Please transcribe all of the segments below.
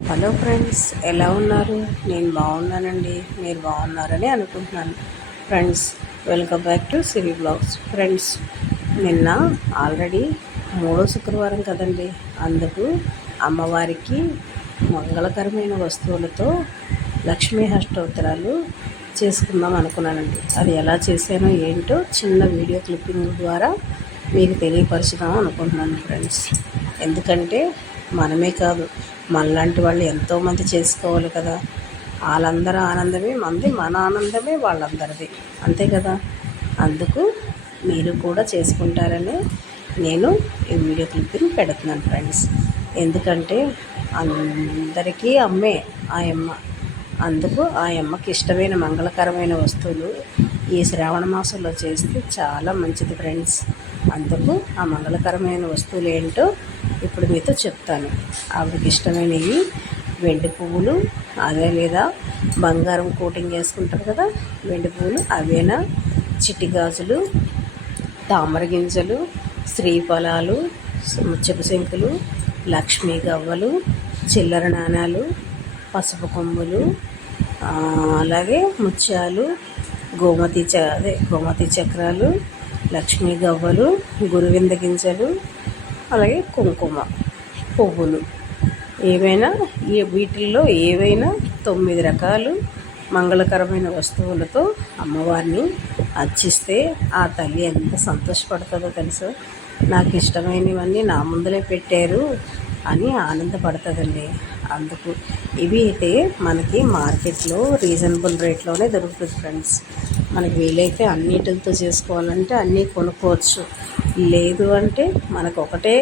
Hello friends ఎలా ఉన్నారు? నేను బాగున్నానండి. మీరు బాగున్నారని అనుకుంటున్నాను. Friends welcome back to Siri blogs. Friends నిన్న ఆల్రెడీ మూడో శుక్రవారం కదండి. అందుకు అమ్మవారికి మంగళకరమైన వస్తువులతో లక్ష్మీ అష్టోత్తరాలు చేసుకుందాం అనుకున్నానండి. అది ఎలా చేశానో ఏంటో చిన్న వీడియో క్లిప్పింగ్ ద్వారా మీకు తెలియపరచుదాం అనుకుంటున్నాను ఫ్రెండ్స్. ఎందుకంటే మనమే కాదు మనలాంటి వాళ్ళు ఎంతోమంది చేసుకోవాలి కదా. వాళ్ళందరూ ఆనందమే మంది మన ఆనందమే వాళ్ళందరిది. అంతే కదా? అందుకు మీరు కూడా చేసుకుంటారని నేను ఈ వీడియో క్లిప్పింగ్ పెడుతున్నాను ఫ్రెండ్స్. ఎందుకంటే అందరికీ అమ్మే ఆ అమ్మ. అందుకు ఆ అమ్మకి ఇష్టమైన మంగళకరమైన వస్తువులు ఈ శ్రావణ మాసంలో చేస్తే చాలా మంచిది ఫ్రెండ్స్. అందుకు ఆ మంగళకరమైన వస్తువులు ఏంటో ఇప్పుడు మీతో చెప్తాను. ఆవిడకి ఇష్టమైనవి వెండి పువ్వులు అదే లేదా బంగారం కోటింగ్ వేసుకుంటారు కదా వెండి పువ్వులు అవేనా? చిట్టి గాజులు తామర గింజలు శ్రీఫలాలు ముచ్చపు శంకులు లక్ష్మీ గవ్వలు చిల్లర నాణాలు పసుపు కొమ్ములు అలాగే ముత్యాలు గోమతి చ అదే గోమతి చక్రాలు లక్ష్మీ గవ్వలు గురువింద గింజలు అలాగే కుంకుమ పువ్వులు. ఏవైనా ఏ వీటిల్లో ఏవైనా తొమ్మిది రకాలు మంగళకరమైన వస్తువులతో అమ్మవారిని అర్చిస్తే ఆ తల్లి ఎంత సంతోషపడుతుందో తెలుసు? నాకు ఇష్టమైనవన్నీ నా ముందరే పెట్టారు అని ఆనందపడుతుందండి. అందుకు ఇవి అయితే మనకి మార్కెట్లో రీజనబుల్ రేట్లోనే దొరుకుతుంది ఫ్రెండ్స్. మనకి వీలైతే అన్నిటితో చేసుకోవాలంటే అన్నీ కొనుక్కోవచ్చు. లేదు అంటే మనకు ఒకటే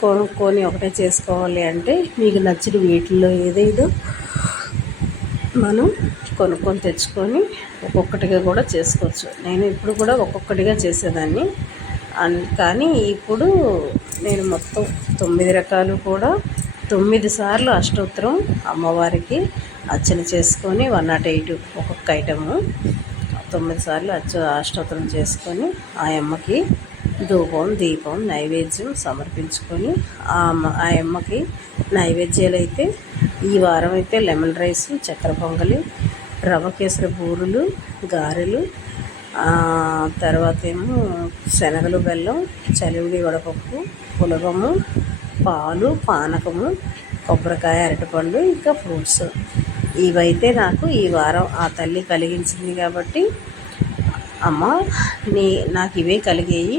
కొనుక్కొని ఒకటే చేసుకోవాలి అంటే మీకు నచ్చిన వీటిల్లో ఏదేదో మనం కొనుక్కొని తెచ్చుకొని ఒక్కొక్కటిగా కూడా చేసుకోవచ్చు. నేను ఇప్పుడు కూడా ఒక్కొక్కటిగా చేసేదాన్ని. కానీ ఇప్పుడు నేను మొత్తం తొమ్మిది రకాలు కూడా తొమ్మిది సార్లు అష్టోత్తరం అమ్మవారికి అర్చన చేసుకొని వన్ నాట్ ఎయిట్ ఒక్కొక్క ఐటము తొమ్మిది సార్లు అచ్చ అష్టోత్తరం చేసుకొని ఆ అమ్మకి ధూపం దీపం నైవేద్యం సమర్పించుకొని ఆ అమ్మ ఆ అమ్మకి నైవేద్యాలు అయితే ఈ వారం అయితే లెమన్ రైస్ చక్కెర పొంగలి రవ కేసరి బూరులు గారెలు తర్వాత ఏమో శనగలు బెల్లం చలివిడి వడపప్పు పులగము పాలు పానకము కొబ్బరికాయ అరటిపండు ఇంకా ఫ్రూట్స్. ఇవైతే నాకు ఈ వారం ఆ తల్లి కలిగించింది కాబట్టి అమ్మ నీ నాకు ఇవే కలిగేయి.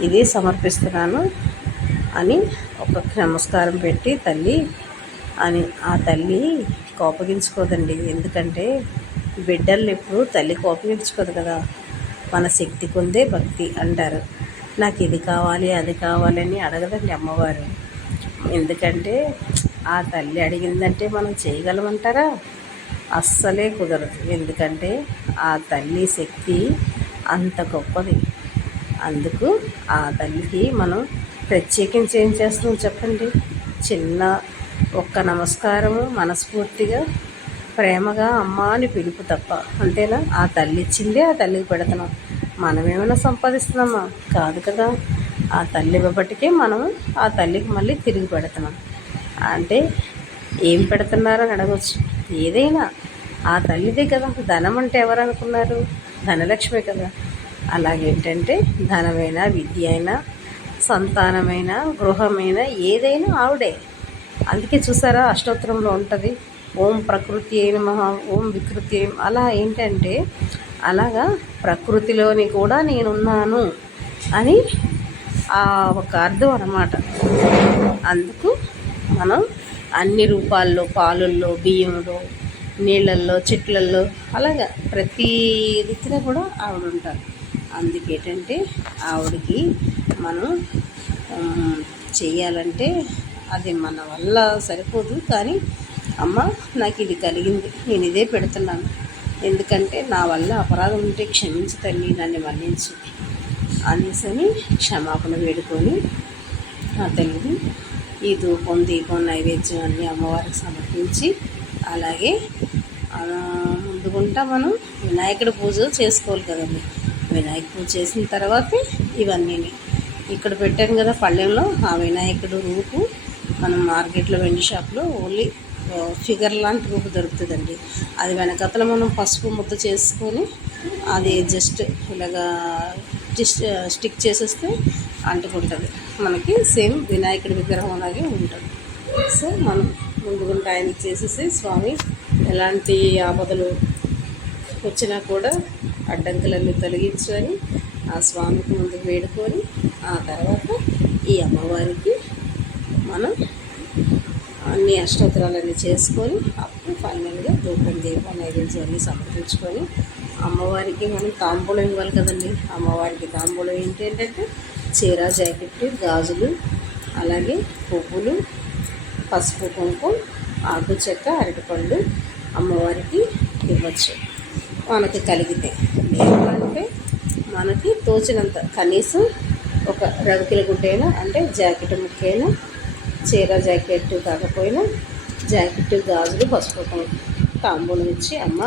ఇదే సమర్పిస్తున్నాను అని ఒక నమస్కారం పెట్టి తల్లి అని ఆ తల్లి కోపగించుకోదండి. ఎందుకంటే బిడ్డల్ని ఎప్పుడు తల్లి కోపగించుకోదు కదా. మన శక్తి కొందే భక్తి అంటారు. నాకు ఇది కావాలి అది కావాలని అడగదండి అమ్మవారు. ఎందుకంటే ఆ తల్లి అడిగిందంటే మనం చేయగలమంటారా? అస్సలే కుదరదు. ఎందుకంటే ఆ తల్లి శక్తి అంత గొప్పది. అందుకు ఆ తల్లికి మనం ప్రత్యేకించి ఏం చేస్తున్నాం చెప్పండి? చిన్న ఒక్క నమస్కారము మనస్ఫూర్తిగా ప్రేమగా అమ్మ అని పిలుపు తప్ప. అంతేనా? ఆ తల్లి ఇచ్చిందే ఆ తల్లికి పెడుతున్నాం. మనమేమైనా సంపాదిస్తున్నామా? కాదు కదా. ఆ తల్లి ఇవ్వబట్టికే మనం ఆ తల్లికి మళ్ళీ తిరిగి పెడుతున్నాం. అంటే ఏం పెడుతున్నారని అడగవచ్చు ఏదైనా. ఆ తల్లిదే కదా. ధనం అంటే ఎవరు అనుకున్నారు? ధనలక్ష్మి కదా. అలాగేంటంటే ధనమైన విద్య అయినా సంతానమైన గృహమైన ఏదైనా ఆవిడే. అందుకే చూసారా అష్టోత్తరంలో ఉంటుంది ఓం ప్రకృతి అయిన మహా ఓం వికృతి అలా ఏంటంటే అలాగా ప్రకృతిలోని కూడా నేనున్నాను అని ఒక అర్థం అన్నమాట. అందుకు మనం అన్ని రూపాల్లో పాలల్లో బియ్యంలో నీళ్ళల్లో చెట్లల్లో అలాగా ప్రతి రీతిలో కూడా ఆవిడ ఉంటారు అందుకేటంటే ఆవిడకి మనం చేయాలంటే అది మన వల్ల సరిపోదు. కానీ అమ్మ నాకు ఇది కలిగింది. నేను ఇదే పెడుతున్నాను. ఎందుకంటే నా వల్ల అపరాధం ఉంటే క్షమించి తల్లి నన్ను మన్నించు అనేసని క్షమాపణ వేడుకొని ఆ తల్లిని ఈ ధూపం దీపం నైవేద్యం అన్ని అమ్మవారికి సమర్పించి అలాగే ముందుకుంటా మనం వినాయకుడి పూజ చేసుకోవాలి కదండి. వినాయక పూజ చేసిన తర్వాత ఇవన్నీ. ఇక్కడ పెట్టాను కదా పళ్ళెంలో ఆ వినాయకుడు రూపు. మనం మార్కెట్లో వెండి షాప్లో ఓన్లీ ఫిగర్ లాంటి రూపు దొరుకుతుందండి. అది వెనకతల మనం పసుపు ముద్ద చేసుకొని అది జస్ట్ ఇలాగా జస్ట్ స్టిక్ చేసేస్తే అంటుకుంటుంది. మనకి సేమ్ వినాయకుడి విగ్రహం అలాగే ఉంటుంది. సో మనం ముందుగా ఆయనకి చేసేసి స్వామి ఎలాంటి ఆపదలు వచ్చినా కూడా అడ్డంకులన్నీ తొలగించుకొని ఆ స్వామికి ముందు వేడుకొని ఆ తర్వాత ఈ అమ్మవారికి మనం అన్ని అష్టోత్తరాలన్నీ చేసుకొని అప్పుడు ఫైనల్గా ధూపం దీపం నైవేద్యం అన్నీ సమర్పించుకొని అమ్మవారికి మనం తాంబూలం ఇవ్వాలి కదండి. అమ్మవారికి తాంబూలం ఏంటి ఏంటంటే చీర జాకెట్ గాజులు అలాగే పువ్వులు పసుపు కుంకుమ ఆకు చెక్క అరటిపండు అమ్మవారికి ఇవ్వచ్చు. మనకి కలిగితే. లేదు అంటే మనకి తోచినంత కనీసం ఒక రవికిల గుడ్డైనా అంటే జాకెట్ ముక్కైనా చీర జాకెట్ కాకపోయినా జాకెట్ గాజులు పసుపు కుంకుమ తాంబూలం ఇచ్చి అమ్మ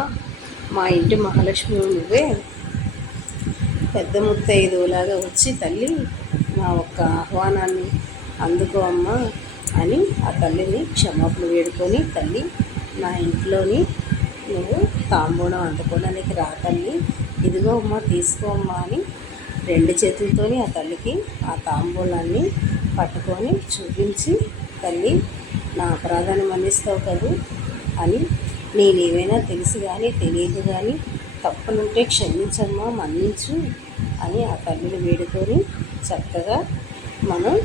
మా ఇంటి మహాలక్ష్మి నువ్వే పెద్ద ముత్తైదులాగా వచ్చి తల్లి నా ఒక్క ఆహ్వానాన్ని అందుకో అమ్మ అని ఆ తల్లిని క్షమాపణ వేడుకొని తల్లి నా ఇంట్లోని నువ్వు తాంబూలం అందుకోవడానికి రా తల్లి. ఇదిగో అమ్మ తీసుకోమ్మా అని రెండు చేతులతోని ఆ తల్లికి ఆ తాంబూలాన్ని పట్టుకొని చూపించి తల్లి నా అపరాధాన్ని మన్నిస్తావు కదూ అని నేనేమైనా తెలిసి కానీ తెలియదు కానీ తప్పులుంటే క్షమించమ్మా మన్నించు అని ఆ తల్లిని వేడుకొని చక్కగా మనం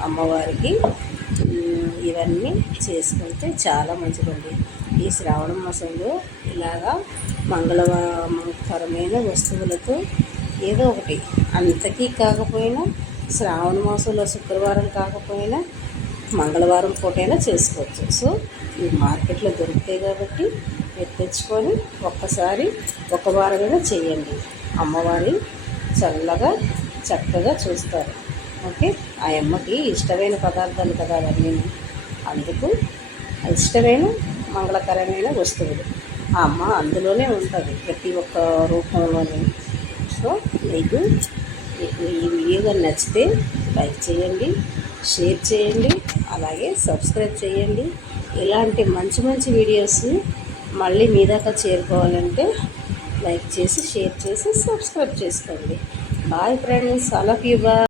అమ్మవారికి ఇవన్నీ చేసుకుంటే చాలా మంచిదండి. ఈ శ్రావణ మాసంలో ఇలాగా మంగళకరమైన వస్తువులతో ఏదో ఒకటి. అంతకీ కాకపోయినా శ్రావణ మాసంలో శుక్రవారం కాకపోయినా మంగళవారం పూటైనా చేసుకోవచ్చు. సో ఇవి మార్కెట్లో దొరుకుతాయి కాబట్టి మీరు తెచ్చుకొని ఒక్కసారి ఒక వారమైనా చేయండి. అమ్మవారి చల్లగా చక్కగా చూస్తారు. ఓకే? ఆ అమ్మకి ఇష్టమైన పదార్థాలు కదా అవన్నీ. అందుకు ఇష్టమైన మంగళకరమైన వస్తువులు. ఆ అమ్మ అందులోనే ఉంటుంది ప్రతి ఒక్క రూపంలోనే. సో మీకు మీకు ఈ వీడియో కానీ నచ్చితే లైక్ చేయండి షేర్ చేయండి అలాగే సబ్స్క్రైబ్ చేయండి. ఇలాంటి మంచి మంచి వీడియోస్ని మళ్ళీ మీ దాకా చేరుకోవాలంటే లైక్ చేసి షేర్ చేసి సబ్స్క్రైబ్ చేసుకోండి. Bye friends all of you bye.